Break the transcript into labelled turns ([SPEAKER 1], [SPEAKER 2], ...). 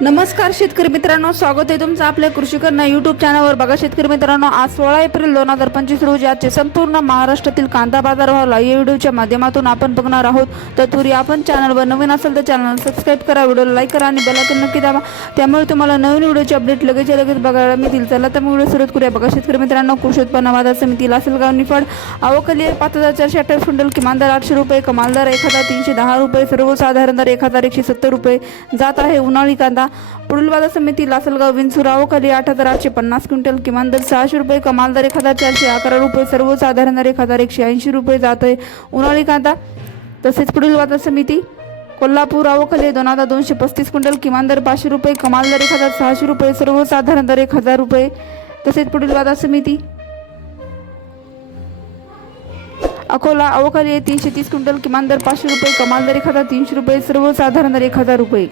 [SPEAKER 1] नमस्कार शेतकरी मित्रांनो स्वागत आहे तुमचं आपल्या कृषी यूट्यूब युट्यूब चॅनलवर बघा शेतकरी मित्रांनो आज सोळा एप्रिल दोन हजार पंचवीस रोजी आजचे संपूर्ण महाराष्ट्रातील कांदा बाजार भाव या व्हिडिओच्या माध्यमातून आपण बघणार आहोत. तत्पूर्वी आपण चॅनलवर नवीन असेल तर चॅनल सबस्क्राईब करा व्हिडिओला लाईक करा आणि बेलायकन नक्की दाबा. त्यामुळे तुम्हाला नवीन व्हिडिओचे अपडेट लगेच लगेच बघायला मिळतील. चला तर मग व्हिडिओ सुरुवात करूया. बघा शेतकरी मित्रांनो कृषी उत्पन्न बाजार समिती लासलगाव निफाड आवकली पाच हजार चारशे अठ्ठावीस क्विंटल किमान दर आठशे रुपये कमाल दर एक हजार तीनशे दहा रुपये सर्वसाधारण दर एक हजार एकशे सत्तर रुपये. जात आहे उन्हाळी कांदा पुढील बाजार समिती लासलगाव विंचूर खाली आठ हजार आठशे पन्नास क्विंटल किमान दर सहाशे रुपये कमाल दर एक हजार चारशे अकरा रुपये सर्वसाधारण दर एक हजार एकशे ऐंशी रुपये जात आहे उन्हाळी कांदा तसेच पुढील बाजार समिती कोल्हापूर आवकले दोन हजार दोनशे पस्तीस क्विंटल किमान दर पाचशे रुपये कमाल दर एक हजार सहाशे रुपये सर्वसाधारण दर एक हजार रुपये. तसेच पुढील बाजार समिती अकोला अवकाली तीनशे तीस क्विंटल किमान दर पाचशे रुपये कमाल दर एक हजार तीनशे रुपये सर्वसाधारण दर एक हजार रुपये.